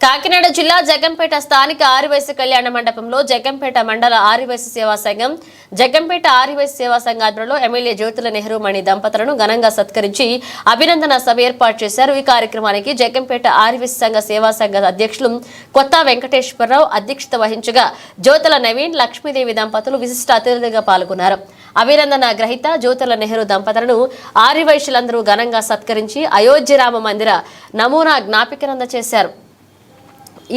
కాకినాడ జిల్లా జగ్గంపేట స్థానిక ఆర్యవైశ్య కళ్యాణ మండపంలో జగ్గంపేట మండల ఆర్యవైశ్య సేవా సంఘం జగ్గంపేట ఆర్యవైశ్య సేవా సంఘ ఆధ్వర్యంలో ఎమ్మెల్యే జ్యోతుల నెహ్రూ మణి దంపతులను ఘనంగా సత్కరించి అభినందన సభ ఏర్పాటు చేశారు। ఈ కార్యక్రమానికి జగ్గంపేట ఆర్యవైశ్య సంఘ సేవా సంఘ అధ్యక్షులు కొత్త వెంకటేశ్వరరావు అధ్యక్షత వహించగా జ్యోతుల నవీన్ లక్ష్మీదేవి దంపతులు విశిష్ట అతిథులుగా పాల్గొన్నారు। అభినందన గ్రహీత జ్యోతుల నెహ్రూ దంపతులను ఆర్యవైశ్యులందరూ ఘనంగా సత్కరించి అయోధ్య రామ మందిర నమూనా జ్ఞాపికను అందజేశారు।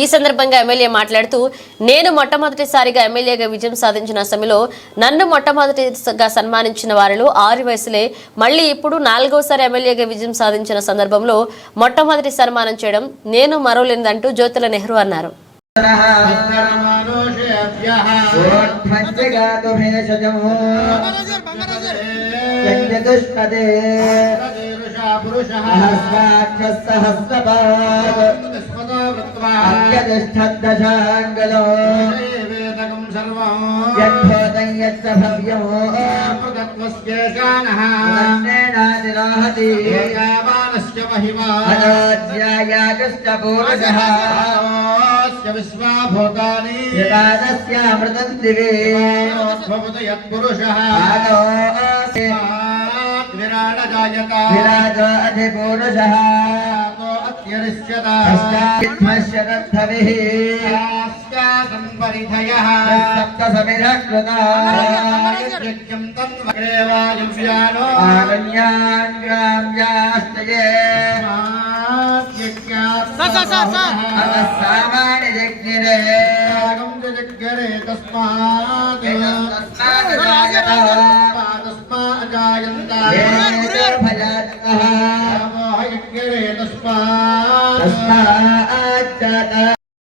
ఈ సందర్భంగా ఎమ్మెల్యే మాట్లాడుతూ నేను మొట్టమొదటిసారిగా ఎమ్మెల్యేగా విజయం సాధించిన సమయంలో నన్ను మొట్టమొదటిగా సన్మానించిన వారిలో ఆర్యవైశ్యులే మళ్ళీ ఇప్పుడు 4వసారి ఎమ్మెల్యేగా విజయం సాధించిన సందర్భంలో మొట్టమొదటి సన్మానం చేయడం నేను మరోలేదంటూ జ్యోతుల నెహ్రూ అన్నారు। అత్యధిష్ఠద్దశాంగలో యద్భూతం యచ్చ భవ్యం అయోధ్యాయాగశ్చ పూర్వశః విశ్వాభూతాని యదాదస్యామృతం దివే యత్పురుషః విరాజో అధిపురుషః తస్మాత్